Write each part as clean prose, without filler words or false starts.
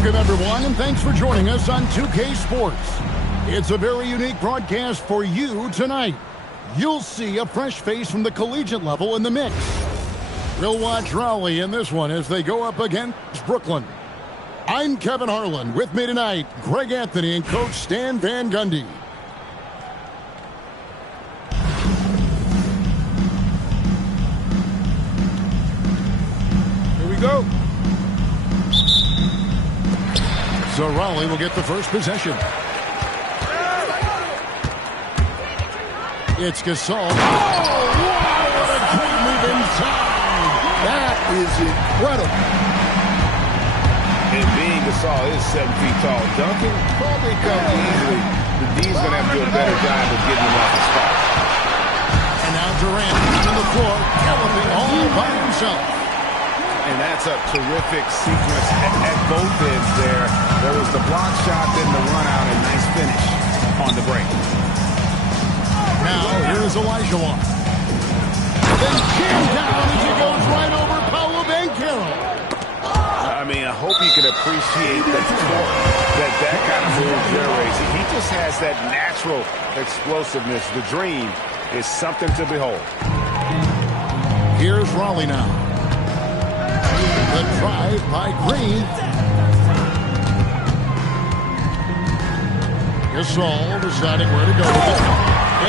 Welcome, everyone, and thanks for joining us on 2K Sports. It's a very unique broadcast for you tonight. You'll see a fresh face from the collegiate level in the mix. We'll watch Raleigh in this one as they go up against Brooklyn. I'm Kevin Harlan. With me tonight, Greg Anthony and Coach Stan Van Gundy. Here we go. So Raleigh will get the first possession. It's Gasol. Oh, wow, what a great move inside. That is incredible. And being Gasol is 7 feet tall, dunking probably comes easily. The D's going to have to do a better job of getting him off the spot. And now Durant on the floor, galloping all by himself. And that's a terrific sequence at both ends there. There was the block shot, then the run out, and nice finish on the break. Now, here's Olajuwon. Then jammed down as he goes right over Paolo Banchero. I mean, I hope you can appreciate the torque that kind of move generates. He just has that natural explosiveness. The dream is something to behold. Here's Raleigh now. The drive by Green. Gasol deciding where to go with it.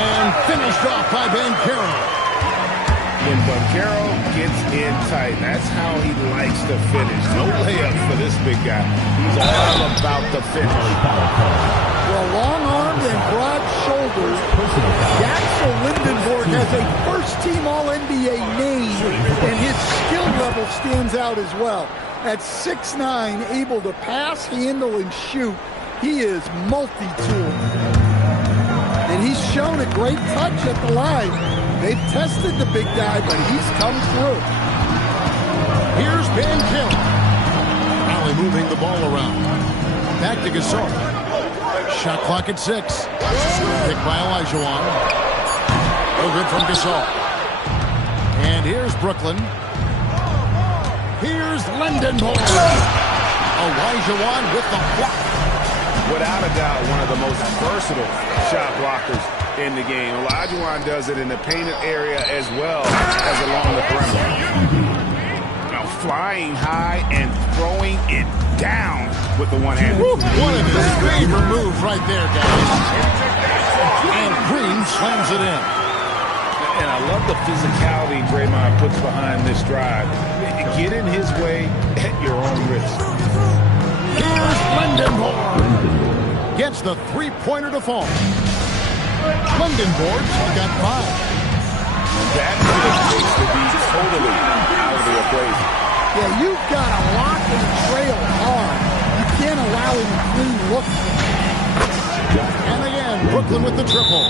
And finished off by Banchero. When Banchero gets in tight, that's how he likes to finish. No layup for this big guy. He's all about the finish. Well, long-armed and broad shoulders, Jackson Lindenborg has a first-team All-NBA name, and his skill level stands out as well. At 6'9", able to pass, handle, and shoot, he is multi-tool. And he's shown a great touch at the line. They've tested the big guy, but he's come through. Here's Banchero. Raleigh moving the ball around. Back to Gasol. Shot clock at 6. Picked by Olajuwon. No good from Gasol. And here's Brooklyn. Here's Lindenborg. Olajuwon with the block. Without a doubt, one of the most versatile shot blockers in the game. Olajuwon does it in the painted area as well as along the perimeter. Now flying high and throwing it down with the one-hand. One of his favorite moves right there, guys. And Green slams it in. And I love the physicality Draymond puts behind this drive. Get in his way at your own risk. Here's Lindenborg. Gets the three-pointer to fall. Lindenborg's got 5. That takes the beat totally out of the equation. Yeah, you've got to lock and trail hard. You can't allow him a clean look. And again, Brooklyn with the triple.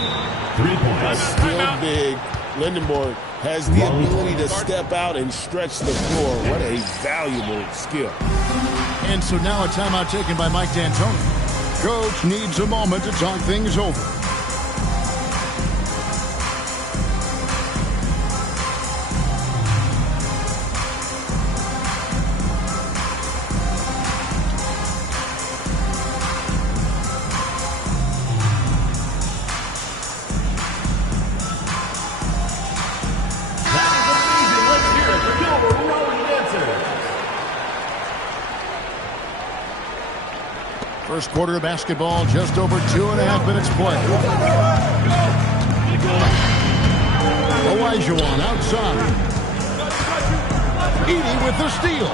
3 points. Still big. Lindenborg has the ability to step out and stretch the floor. What a valuable skill. And so now a timeout taken by Mike D'Antoni. Coach needs a moment to talk things over. First quarter of basketball, just over 2.5 minutes play. Olajuwon outside. Edey with the steal.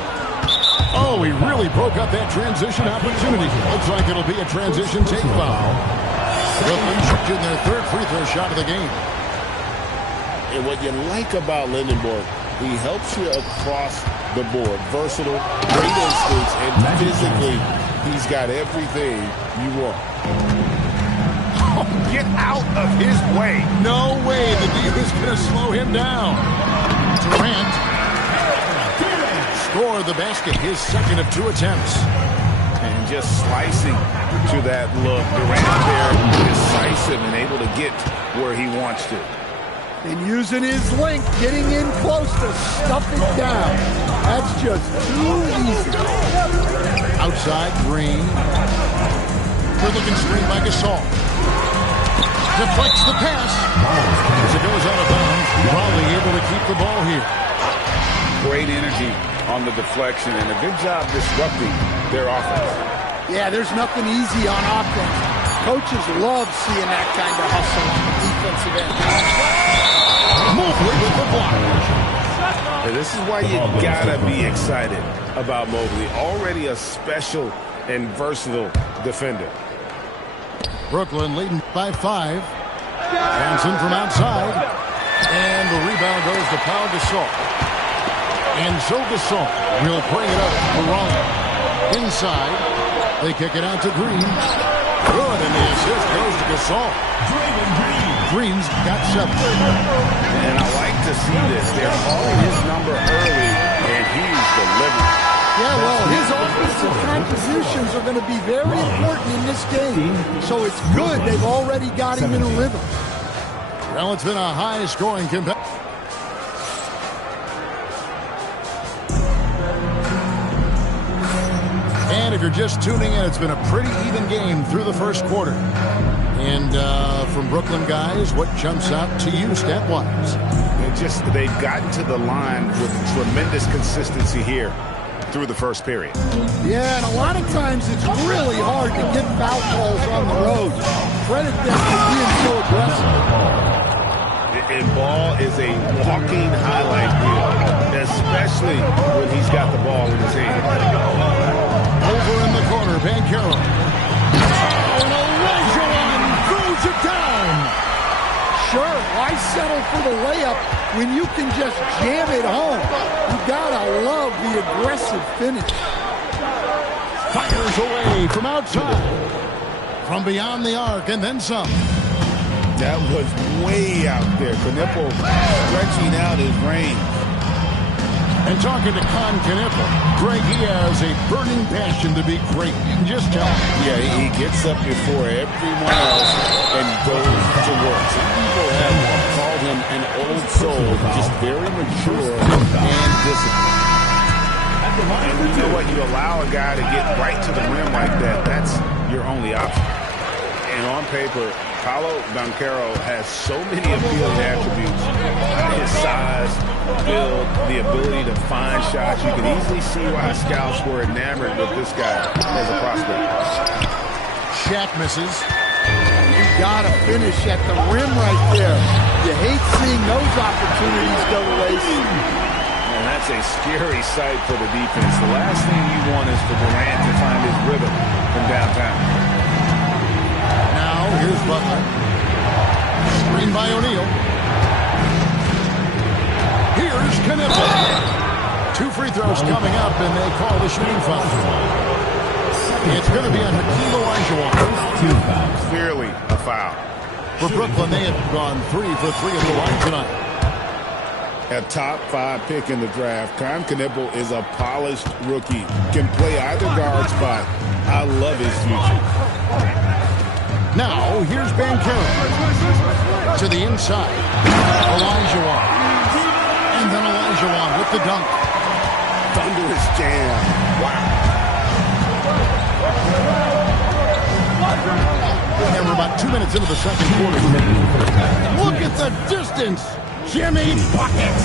Oh, he really broke up that transition opportunity. Looks like it'll be a transition take foul. Brooklyn shooting their third free throw shot of the game. And what you like about Lindenborg, he helps you across the board. Versatile, great instincts, and physically, he's got everything you want. Oh, get out of his way. No way the D is going to slow him down. Durant scored the basket, his second of 2 attempts. And just slicing to that look. Durant there, decisive and able to get where he wants to. And using his length, getting in close to stuff it down. That's just too easy. Outside, Green. Good looking screen by Gasol. Deflects the pass. As it goes out of bounds, Raleigh able to keep the ball here. Great energy on the deflection and a good job disrupting their offense. Yeah, there's nothing easy on offense. Coaches love seeing that kind of hustle on the defensive end. Mobley with the block. And this is why you gotta be excited about Mobley. Already a special and versatile defender. Brooklyn leading by 5. Hansen from outside. And the rebound goes to Pau Gasol. And so Gasol will bring it up for Raleigh. Inside, they kick it out to Green. Good, and the assist goes to Gasol. Green's got 7. And I like to see this. They're calling his number early, and he's delivering. Yeah, well, his offensive contributions are going to be very important in this game. So it's good they've already got him in a rhythm. Well, it's been a high-scoring competition. And if you're just tuning in, it's been a pretty even game through the first quarter. And from Brooklyn guys, what jumps out to you stat-wise? They've gotten to the line with tremendous consistency here through the first period. Yeah, and a lot of times it's really hard to get foul calls on the road. Credit them for being so aggressive. And Ball is a walking highlight reel, especially when he's got the ball in his hand. Over in the corner, Banchero. And Olajuwon throws it down. Sure, why settle for the layup when you can just jam it home? You gotta love the aggressive finish. Fires away from outside. From beyond the arc and then some. That was way out there. Knipple stretching out his range. And talking to Knipple, Greg, he has a burning passion to be great. You can just tell. Yeah, he gets up before everyone else and goes to work. Some people have called him an old soul, just very mature and disciplined. And you know what? You allow a guy to get right to the rim like that, that's your only option. And on paper, Paolo Banchero has so many appealing attributes. His size, build, the ability to find shots. You can easily see why scouts were enamored with this guy as a prospect. Shaq misses. You gotta finish at the rim right there. You hate seeing those opportunities go to waste. And that's a scary sight for the defense. The last thing you want is for Durant to find his rhythm from downtown. Now, here's Butler. Screen by O'Neal. Here's Knipple. 2 free throws coming up, and they call the shooting foul. It's going to be on Hakeem Olajuwon. 2 fouls. Clearly a foul. For Brooklyn, they have gone 3 for 3 at the line tonight. A top 5 pick in the draft, Knipple is a polished rookie. Can play either guard spot. I love his future. Now, here's Banchero. To the inside. Olajuwon. And then Olajuwon with the dunk. Thunderous jam. Wow. And we're about 2 minutes into the second quarter. Look at the distance. Jimmy buckets.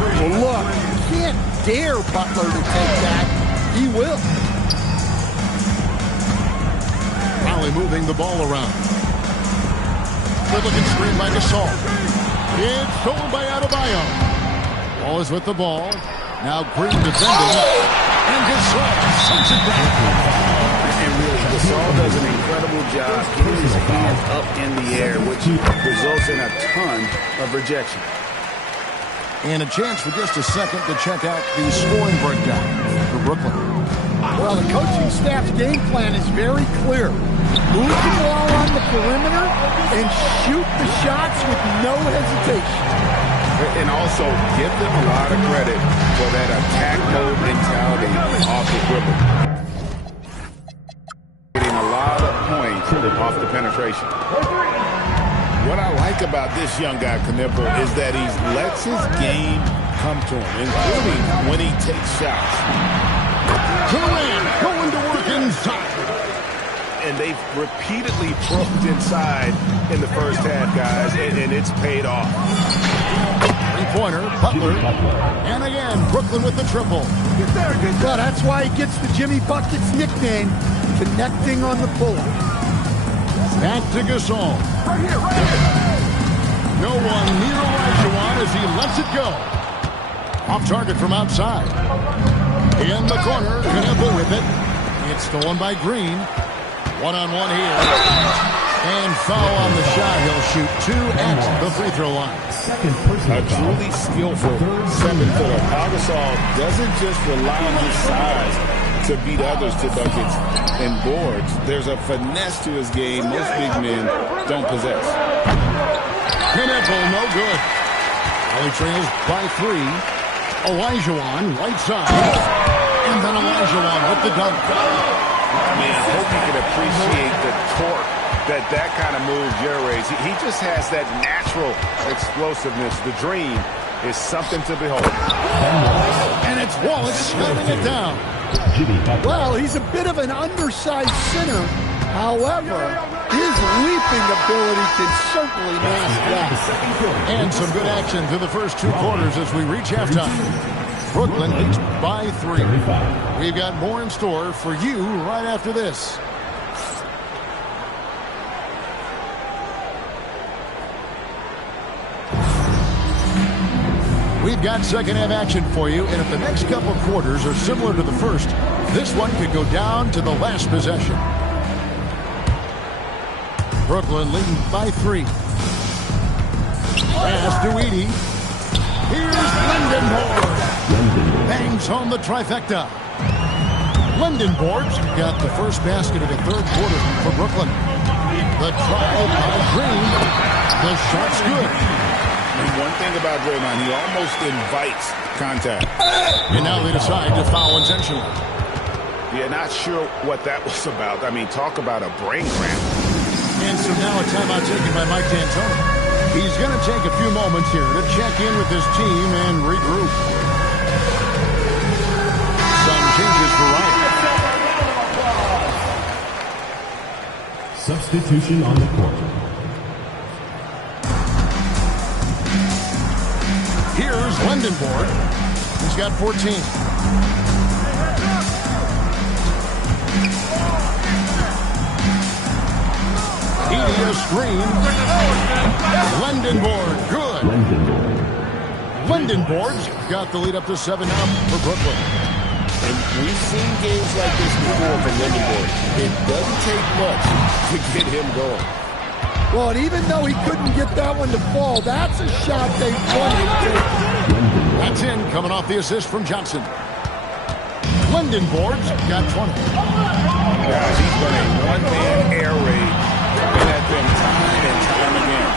Well, look, you can't dare Butler to take that. He will. Raleigh moving the ball around. Good looking screen by Gasol. It's stolen by Adebayo. Ball is with the ball. Now Green defending. And Gasol sends it back. And really, Gasol does an incredible job getting his hands up in the air, which results in a ton of rejection. And a chance for just a second to check out the scoring breakdown for Brooklyn. Well, the coaching staff's game plan is very clear. Move the ball on the perimeter and shoot the shots with no hesitation. And also give them a lot of credit for that attack mode mentality off the dribble. Getting a lot of points off the penetration. What I like about this young guy, Knipple, is that he lets his game come to him, including when he takes shots. Durant going and they've repeatedly probed inside in the first half, guys, and it's paid off. Three-pointer, Butler. And again, Brooklyn with the triple. Well, that's why he gets the Jimmy Buckets nickname, connecting on the pull-up. Back to Gasol. No one near Olajuwon as he lets it go. Off target from outside. In the corner, Kemba with it. It's stolen by Green. One-on-one here. And foul on the shot. He'll shoot two at the free throw line. A truly skillful seven-footer. Gasol doesn't just rely on his size to beat others to buckets and boards. There's a finesse to his game most big men don't possess. Pinnacle, no good. Valley trails by 3. Olajuwon, right side. And then Olajuwon with the dunk. Man, I hope you can appreciate the torque that kind of move generates. He just has that natural explosiveness. The dream is something to behold. And it's Wallace slamming it down. Well, he's a bit of an undersized center. However, his leaping ability can certainly mask that. And some good action through the first 2 quarters as we reach halftime. Brooklyn leads by 3. We've got more in store for you right after this. We've got second half action for you, and if the next couple quarters are similar to the first, this one could go down to the last possession. Brooklyn leading by 3. Pass to Edey. Here's Lindenborg. Bangs home the trifecta. Lindenborg's got the first basket of the third quarter for Brooklyn. The drive by Green. The shot's good. And one thing about Draymond, he almost invites contact. And now they decide to foul intentionally. Yeah, not sure what that was about. I mean, talk about a brain cramp. And so now a timeout taken by Mike D'Antoni. He's going to take a few moments here to check in with his team and regroup. Some changes for Ryan. Substitution on the court. Here's Lindenborg. He's got 14. Edey a screen. Lindenborg, good. Lindenborg's got the lead up to 7 now for Brooklyn. And we've seen games like this before from Lindenborg. It doesn't take much to get him going. Well, and even though he couldn't get that one to fall, that's a shot they wanted to take. That's in, coming off the assist from Johnson. Lindenborg's got 20. Guys, he's been a one-man air raid coming at them time and time again.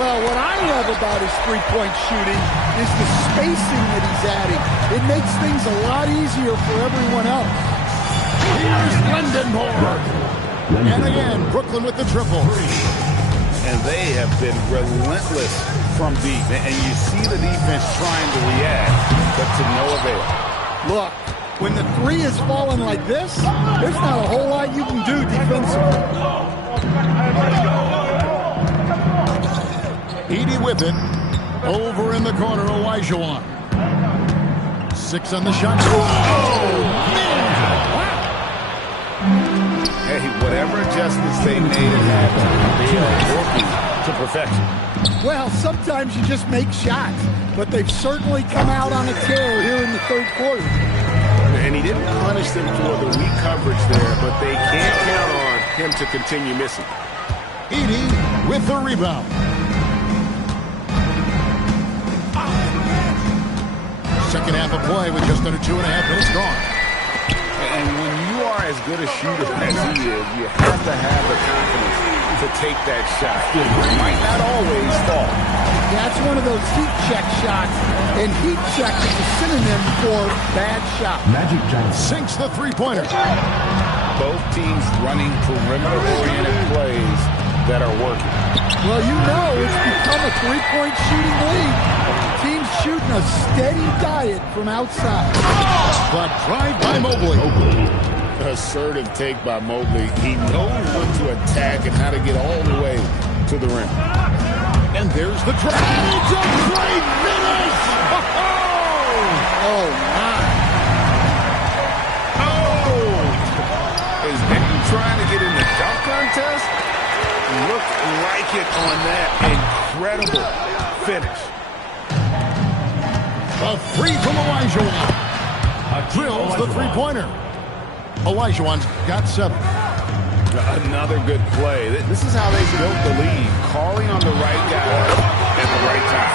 Well, what I love about his three-point shooting is the spacing that he's adding. It makes things a lot easier for everyone else. Here's Lindenborg. And again, Brooklyn with the triple. And they have been relentless from deep. And you see the defense trying to react, but to no avail. Look, when the three is falling like this, there's not a whole lot you can do defensively. Edey with it. Over in the corner, Olajuwon. 6 on the shot. Hey, whatever adjustments they made at halftime, they are working to perfection. Well, sometimes you just make shots, but they've certainly come out on a tear here in the third quarter. And he didn't punish them for the weak coverage there, but they can't count on him to continue missing. Edey with the rebound. Second half of play with just under 2.5 minutes gone. And when you are as good a shooter as he is, you have to have the confidence to take that shot. It might not always fall. That's one of those heat check shots, and heat check is a synonym for bad shot. Magic Johnson sinks the three-pointer. Both teams running perimeter-oriented plays that are working. Well, you know it's become a three-point shooting league. Teams shooting a steady diet from outside. But drive by Mobley. Assertive take by Mobley. He knows when to attack and how to get all the way to the rim. And there's the try. It's a great finish! Oh, my. Oh! Is Benton trying to get in the dunk contest? Looked like it on that incredible finish. A three from Olajuwon. Drills the three-pointer. Olajuwon's got 7. Another good play. This is how they built the lead. Calling on the right guy at the right time.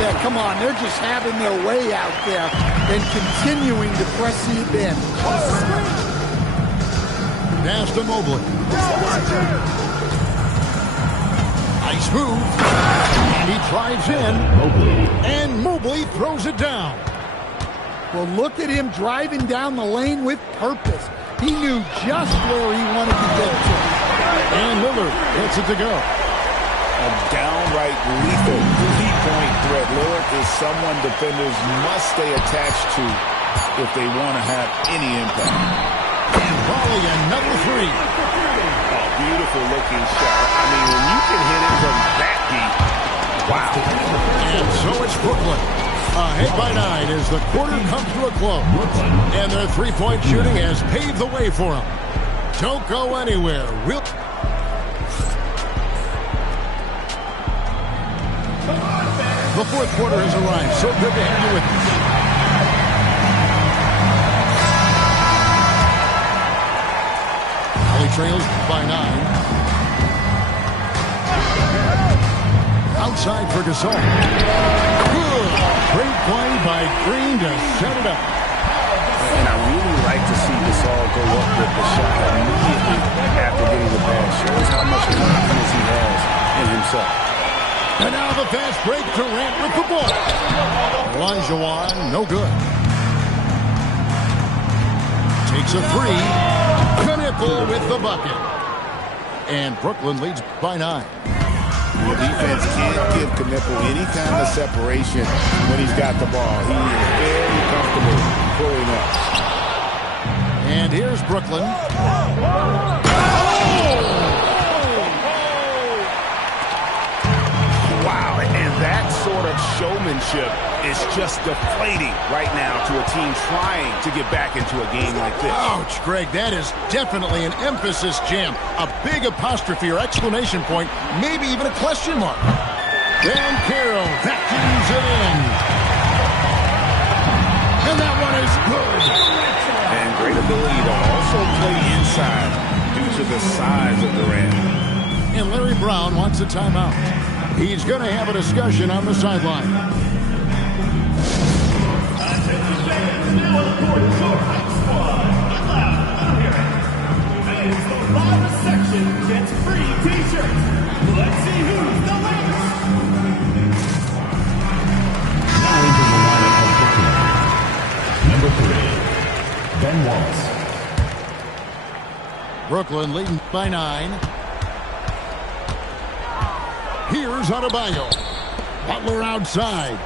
Yeah, come on. They're just having their way out there and continuing to press the bin. Pass to Mobley. Nice move. And he drives in. And Mobley throws it down. Well, look at him driving down the lane with purpose. He knew just where he wanted to get to. And Lillard gets it to go. A downright lethal three-point threat. Lillard is someone defenders must stay attached to if they want to have any impact. And volley another 3. Oh, beautiful looking shot. I mean, when you can hit it from that deep, wow. And so it's Brooklyn. Ahead by 9 as the quarter comes to a close. And their three-point shooting has paved the way for them. Don't go anywhere. The fourth quarter has arrived. So good to have you with us. Valley trails by 9. Outside for Gasol. Good. Great play by Green to set it up. And I really like to see Gasol go up with the shot immediately after getting the pass. Shows how much confidence he has in himself. And now the fast break. Durant with the ball. Olajuwon, no good. Takes a 3. Knipple with the bucket. And Brooklyn leads by 9. The defense can't give Knipple any kind of separation when he's got the ball. He is very comfortable pulling up. And here's Brooklyn. Wow, and that sort of showmanship is just deflating right now to a team trying to get back into a game like this. Ouch, Greg, that is definitely an emphasis jam. A big apostrophe or exclamation point, maybe even a question mark. Dan Carroll vacuums it in. And that one is good. And great ability to also play inside due to the size of Durant. And Larry Brown wants a timeout. He's going to have a discussion on the sideline. Section gets free t-shirts. Let's see who's the latest. Now into the lineup of Brooklyn. Number 3, Ben Wallace. Brooklyn leading by 9. Here's Adebayo. Butler outside.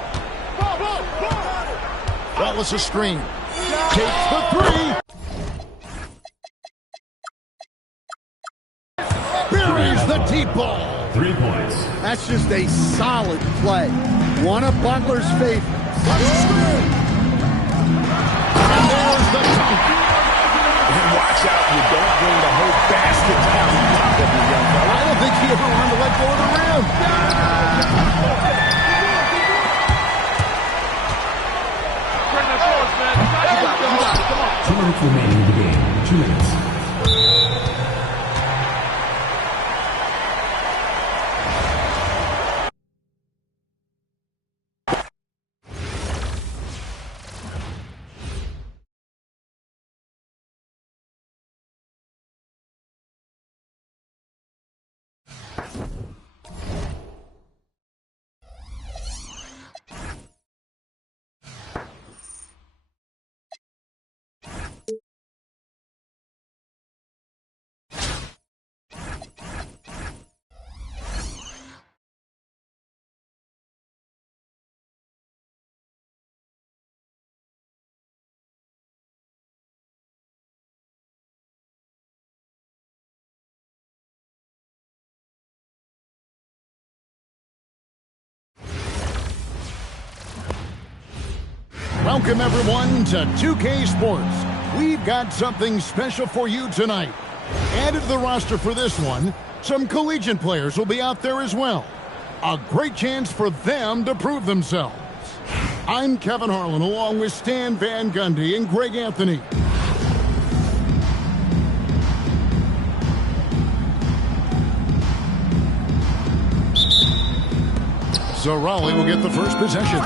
Wallace a screen. Takes the 3. Buries the deep ball. 3 points. That's just a solid play. One of Butler's favorites. And there's the dunk. And watch out, you don't bring the whole basket down on top of you, young fella. I don't think he ever wanted to let go of the rim. Bring the force, man. You got it. Come on. 2 minutes remaining in the game. 2 minutes. Welcome, everyone, to 2K Sports. We've got something special for you tonight. Added to the roster for this one, some collegiate players will be out there as well. A great chance for them to prove themselves. I'm Kevin Harlan, along with Stan Van Gundy and Greg Anthony. So Raleigh will get the first possession.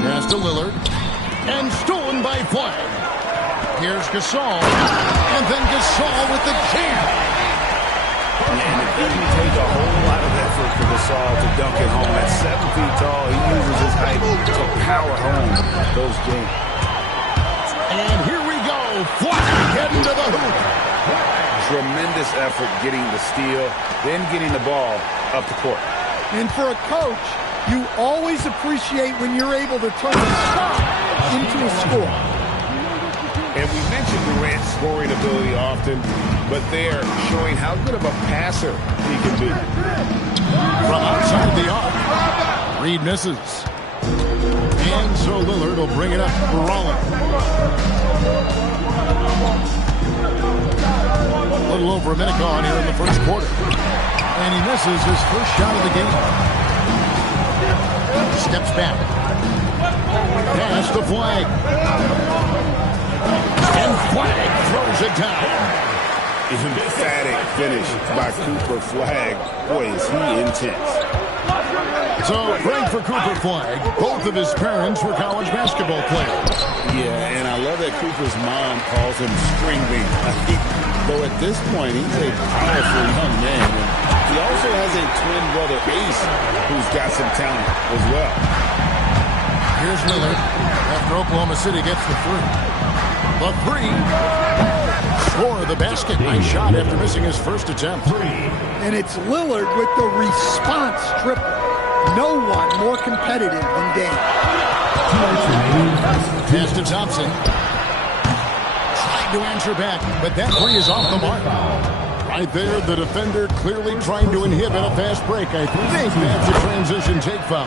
Pass to Lillard. And stolen by Flag. Here's Gasol. And then Gasol with the jam. And it doesn't take a whole lot of effort for Gasol to dunk it home. At 7 feet tall, he uses his height to power home those jams. And here we go. Flag heading to the hoop. Tremendous effort getting the steal, then getting the ball up the court. And for a coach, you always appreciate when you're able to turn a stop into a score. And we mentioned Durant's scoring ability often, but they're showing how good of a passer he can be. From outside the arc, Reed misses. And so Lillard will bring it up for Rollins. A little over a minute gone here in the first quarter. And he misses his first shot of the game. Steps back. Pass to Flag. And Flag throws it down. Emphatic finish by Cooper Flag. Boy, is he intense. So, great for Cooper Flag. Both of his parents were college basketball players. Yeah, and I love that Cooper's mom calls him String Bean. Though at this point, he's a powerful young man. And he also has a twin brother, Ace, who's got some talent as well. Here's Lillard after Oklahoma City gets the three. The three. Score of the basket. Nice shot after missing his first attempt. And it's Lillard with the response triple. No one more competitive than Dame. Pass to Thompson. Trying to answer back, but that three is off the mark. Right there, the defender clearly trying to inhibit a fast break. I think that's a transition take foul.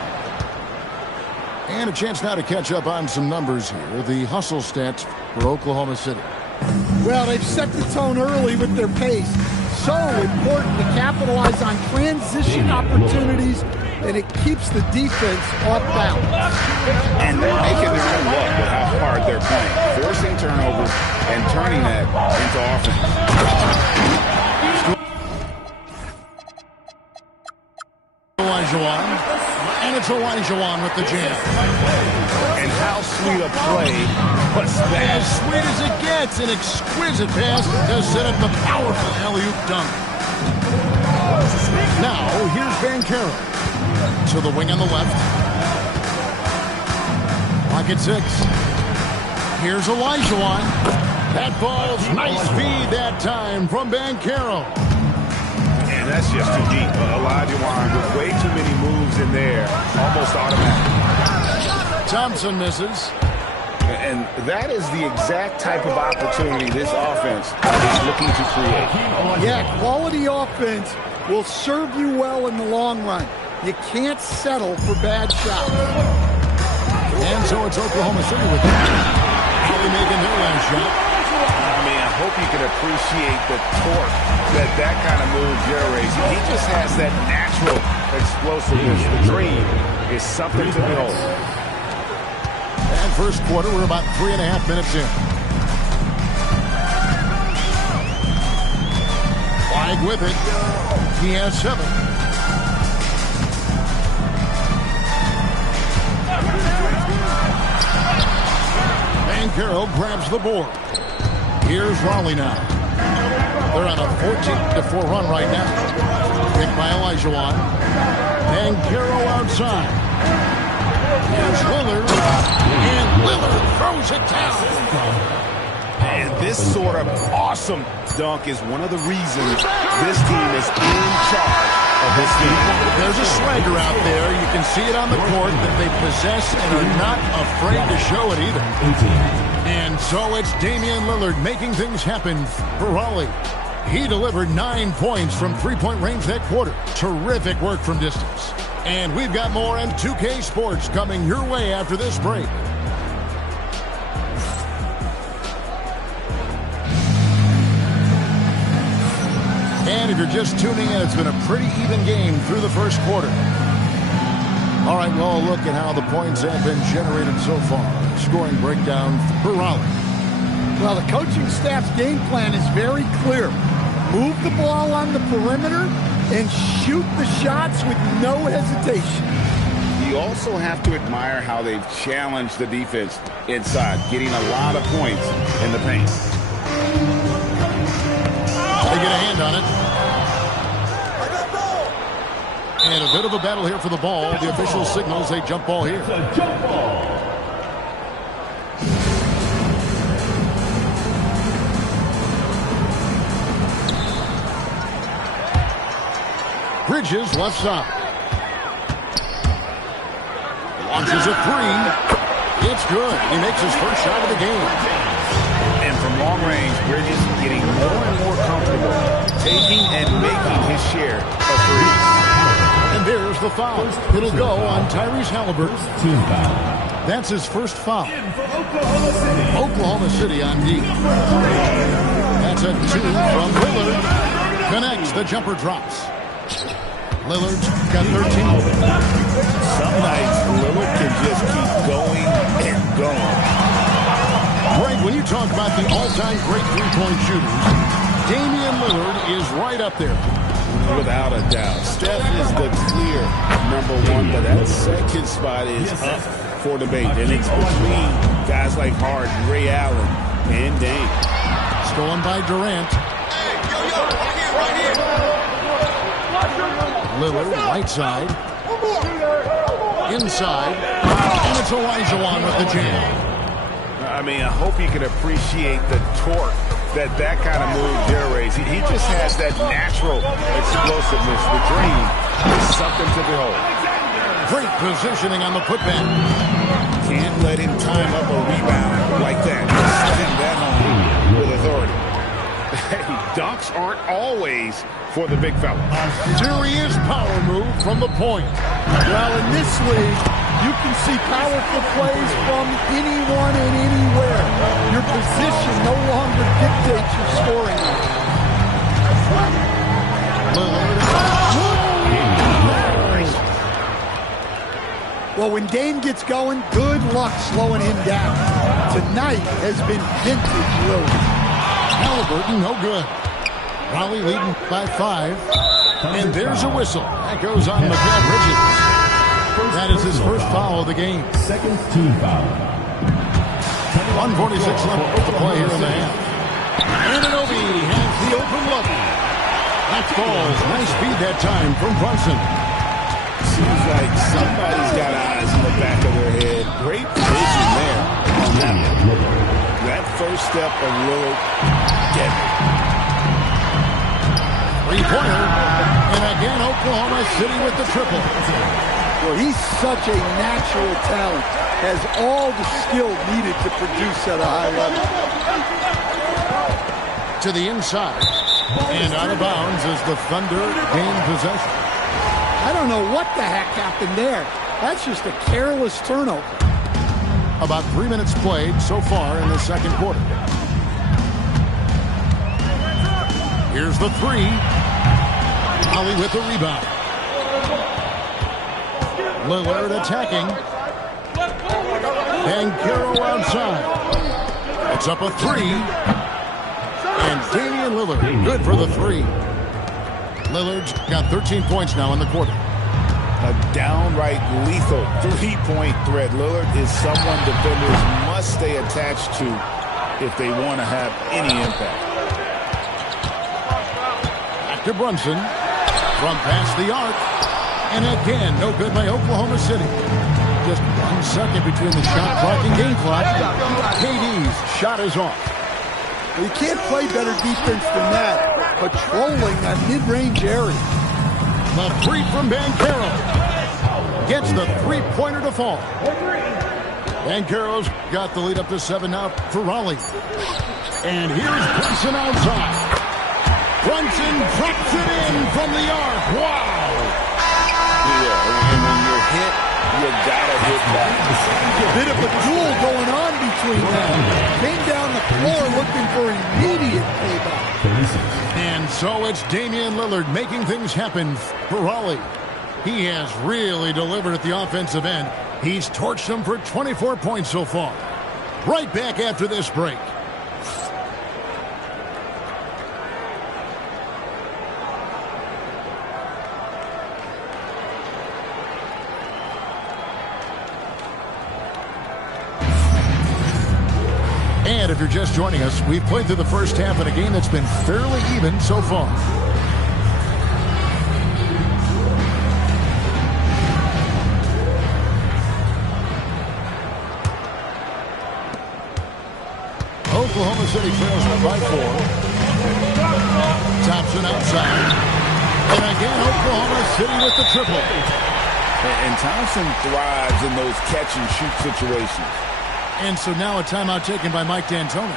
And a chance now to catch up on some numbers here. The hustle stats for Oklahoma City. Well, they've set the tone early with their pace. So important to capitalize on transition opportunities, and it keeps the defense off balance. And they're making their own luck with how hard they're playing, forcing turnovers and turning that into offense. And it's Olajuwon with the jam. And how sweet a play was that? As sweet as it gets, an exquisite pass to set up the powerful alley-oop dunk. Now, here's Bankero. To the wing on the left. Pocket 6. Here's Olajuwon. That ball's nice feed that time from Bankero. And that's just too deep. Olajuwon with way too many moves in there, almost automatic. Thompson misses. And that is the exact type of opportunity this offense is looking to create. Yeah, quality offense will serve you well in the long run. You can't settle for bad shots. And so it's Oklahoma City with it. Probably making their last shot. I mean, I hope you can appreciate the torque that kind of move generates. He just has that natural explosiveness. The dream is something to behold. And first quarter, we're about 3.5 minutes in. Flag with it. He has 7. Bankero grabs the board. Here's Raleigh now. They're on a 14-4 run right now. Picked by Olajuwon. Bankero outside. Here's Lillard. And Lillard throws it down. And this sort of awesome dunk is one of the reasons this team is in charge of this game. There's a swagger out there. You can see it on the court that they possess and are not afraid to show it either. And so it's Damian Lillard making things happen for Raleigh. He delivered 9 points from three-point range that quarter. Terrific work from distance. And we've got more on 2K Sports coming your way after this break. And if you're just tuning in, it's been a pretty even game through the first quarter. All right, well, look at how the points have been generated so far. Scoring breakdown for Raleigh. Well, the coaching staff's game plan is very clear. Move the ball on the perimeter and shoot the shots with no hesitation. You also have to admire how they've challenged the defense inside, getting a lot of points in the paint. They get a hand on it. And a bit of a battle here for the ball. The official signals a jump ball here. Jump ball. Bridges left side. Launches a three. It's good. He makes his first shot of the game. And from long range, Bridges getting more and more comfortable taking and making his share of threes. And there's the foul. It'll go on Tyrese Halliburton. Team foul. That's his first foul. Oklahoma City on D. That's a 2 from Lillard. Connects. The jumper drops. Lillard's got 13. Some nights, Lillard can just keep going and going. Greg, when you talk about the all-time great three-point shooters, Damian Lillard is right up there. Without a doubt. Steph is the clear number one, but that second spot is up for debate. And it's between guys like Harden, Ray Allen, and Dame. Stolen by Durant. right here. Lillard, right side. Inside. And it's Olajuwon with the jam. I mean, I hope you can appreciate the torque that kind of move generates. He just has that natural explosiveness. The dream is something to behold. Great positioning on the putback. Can't let him time up a rebound like that. Send that home with authority. Hey, dunks aren't always for the big fella. Serious power move from the point. Well, in this league, you can see powerful plays from anyone and anywhere. Your position no longer dictates your scoring. Well, when Dame gets going, good luck slowing him down. Tonight has been vintage Lillard. Halliburton, no good. Raleigh leading by 5. And there's a whistle. That goes on Mikal Bridges. That is his first foul of the game. Second team foul. 1:46 left to play here in the half. Anunoby has the open look. That falls. Nice speed that time from Brunson. Seems like somebody's got eyes in the back of their head. Great vision there on that one. That first step of Lillard, get it. Three-pointer. And again, Oklahoma City with the triple. Well, he's such a natural talent. Has all the skill needed to produce at a high level. To the inside. And out of bounds as the Thunder gain possession. I don't know what the heck happened there. That's just a careless turnover. About 3 minutes played so far in the second quarter. Here's the three. Holly with the rebound. Lillard attacking. Banchero outside. It's up a three. And Damian Lillard, good for the three. Lillard's got 13 points now in the quarter. A downright lethal three-point threat. Lillard is someone defenders must stay attached to if they want to have any impact. Back to Brunson. From past the arc. And again, no good by Oklahoma City. Just 1 second between the shot clock and game clock. KD's shot is off. Well, you can't play better defense than that. Patrolling that mid-range area. The three from Banchero. Gets the three-pointer to fall. Banchero's got the lead up to 7 now for Raleigh. And here's Brunson outside. Brunson drops it in from the arc. Wow! Yeah, and when you're hit, you gotta hit back. A bit of a duel going on between them. Came down the floor looking for immediate payback. And And so it's Damian Lillard making things happen for Raleigh. He has really delivered at the offensive end. He's torched them for 24 points so far. Right back after this break. And if you're just joining us, we've played through the first half in a game that's been fairly even so far. Oklahoma City trails by 4. Thompson outside. And again, Oklahoma City with the triple. And Thompson thrives in those catch-and-shoot situations. And so now a timeout taken by Mike D'Antoni.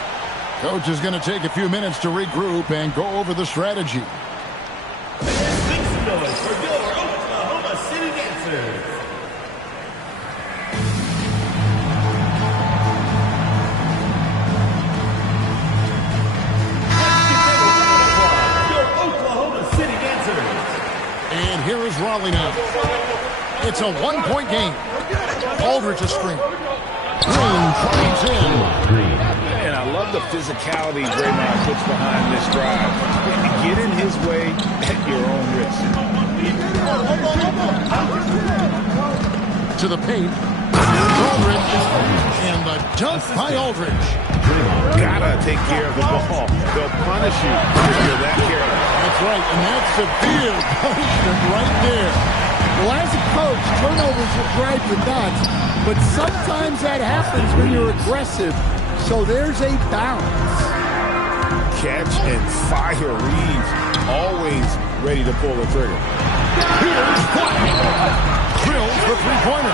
Coach is going to take a few minutes to regroup and go over the strategy. Make some noise for your Oklahoma City Dancers. Your Oklahoma City Dancers. And here is Raleigh now. It's a one-point game. Aldridge a screen. Green drives in. And I love the physicality Draymond puts behind this drive. Get in his way at your own risk. To the paint. Aldridge. And the dunk by Aldridge. Gotta take care of the ball. They'll punish you if you're that careless. That's right, and that's severe punishment right there. Well, as a coach, turnovers will drive you nuts, but sometimes that happens when you're aggressive. So there's a balance. Catch and fire Reeves, always ready to pull the trigger. Here's White. Drills for three-pointer.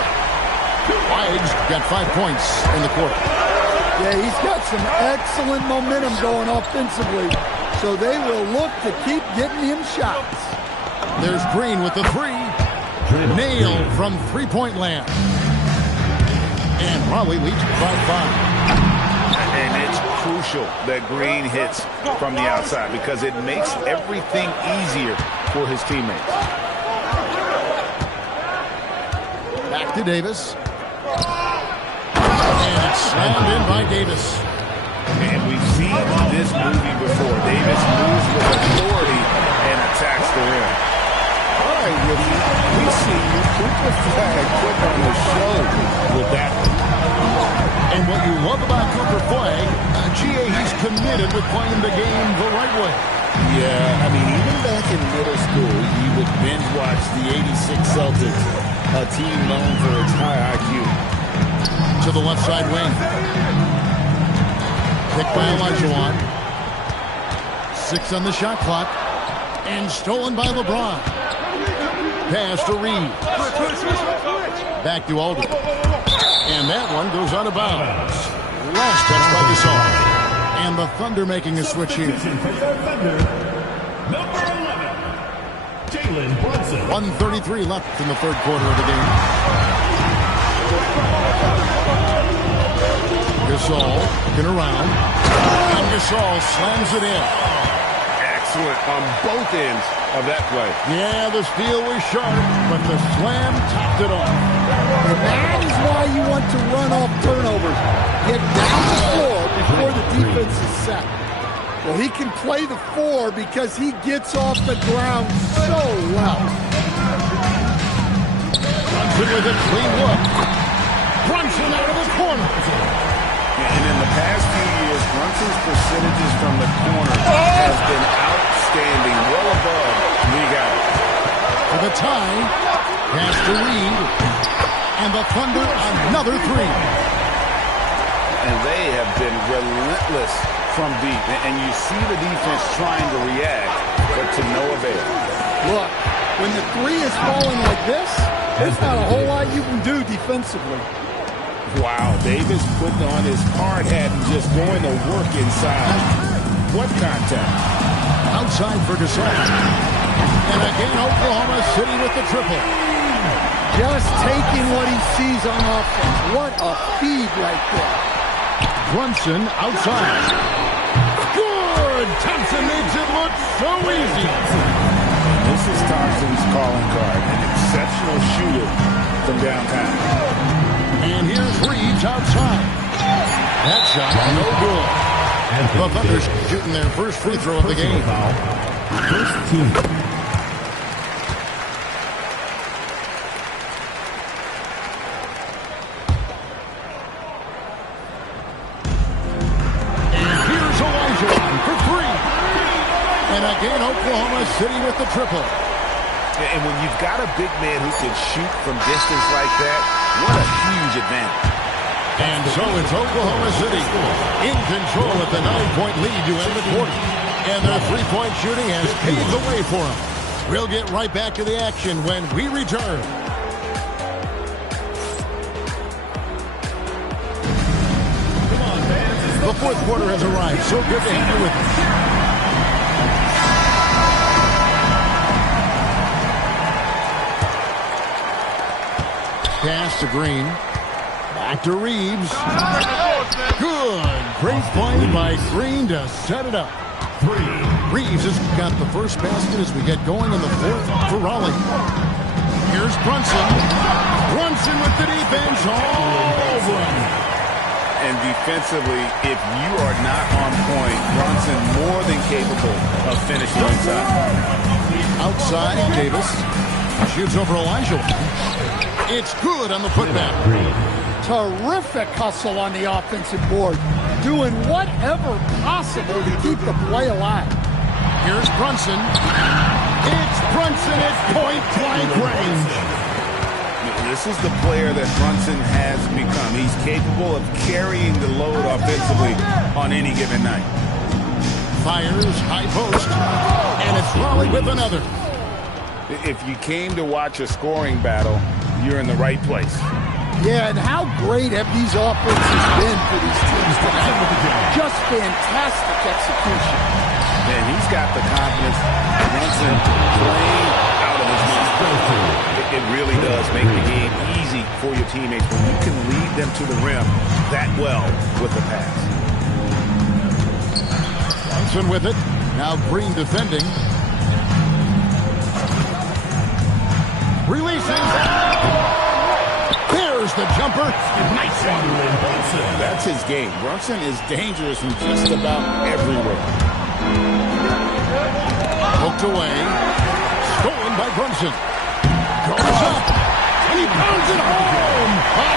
White's got 5 points in the quarter. Yeah, he's got some excellent momentum going offensively, so they will look to keep getting him shots. There's Green with the three. Nailed from three-point land. And Raleigh leads by 5. And it's crucial that Green hits from the outside because it makes everything easier for his teammates. Back to Davis. And it's slammed in by Davis. And we've seen this movie before. Davis moves with authority and attacks the rim. All right, Ricky, we see you put the flag quick on the show with that one. And what you love about Cooper Flag, GA, he's committed with playing the game the right way. Yeah, I mean, even back in middle school, you would binge watch the '86 Celtics, a team known for its high IQ. To the left side wing. Picked by Olajuwon. 6 on the shot clock. And stolen by LeBron. Pass to Reed. Back to Aldridge. And that one goes out of bounds. Last touch by Gasol. And the Thunder making a switch here. Number 11, Jalen Brunson. 1:33 left in the third quarter of the game. Gasol looking around. And Gasol slams it in. Excellent on both ends of that play. Yeah, the steal was sharp, but the slam topped it off. And that is why you want to run off turnovers. Get down the floor before the defense is set. Well, he can play the 4 because he gets off the ground so well. Brunson with a clean look. Brunson out of the corner. And in the past few years, Brunson's percentages from the corner has been outstanding, well above league average. For the tie, pass to Reed. And the Thunder another 3. And they have been relentless from deep. And you see the defense trying to react, but to no avail. Look, when the 3 is falling like this, there's not a whole lot you can do defensively. Wow, Davis putting on his hard hat and just going to work inside. What contact? Outside for Gasol. And again, Oklahoma City with the triple. Just taking what he sees on offense. What a feed right there. Brunson outside. Good! Thompson makes it look so easy. This is Thompson's calling card, an exceptional shooter from downtown. And here's Reeves outside. That shot, no good. The Thunder's shooting their first free throw of the game. First team. And here's Elijah for three. And again, Oklahoma City with the triple. And when you've got a big man who can shoot from distance like that, what a huge advantage. And so it's Oklahoma City in control with the 9-point lead to end the quarter. And their three-point shooting has paved the way for them. We'll get right back to the action when we return. The fourth quarter has arrived. So good to have you with us. Pass to Green. Back to Reeves. Good. Great play by Green to set it up. Reeves has got the first basket as we get going in the fourth for Raleigh. Here's Brunson. Brunson with the defense all over him. And defensively, if you are not on point, Brunson more than capable of finishing inside. Outside, Davis shoots over Elijah. It's good on the putback. Terrific hustle on the offensive board. Doing whatever possible to keep the play alive. Here's Brunson. It's Brunson at point-blank range. This is the player that Brunson has become. He's capable of carrying the load offensively on any given night. Fires, high post, and it's Raleigh with another. If you came to watch a scoring battle, you're in the right place. Yeah, and how great have these offenses been for these teams tonight? Just fantastic execution. And he's got the confidence. Brunson playing out of his mind. It really does make the game easy for your teammates when you can lead them to the rim that well with the pass. Brunson with it. Now Green defending. Releases. There's the jumper. Nice one, Brunson. That's his game. Brunson is dangerous from just about everywhere. Hooked away. Stolen by Brunson. Goes up. And he pounds it home.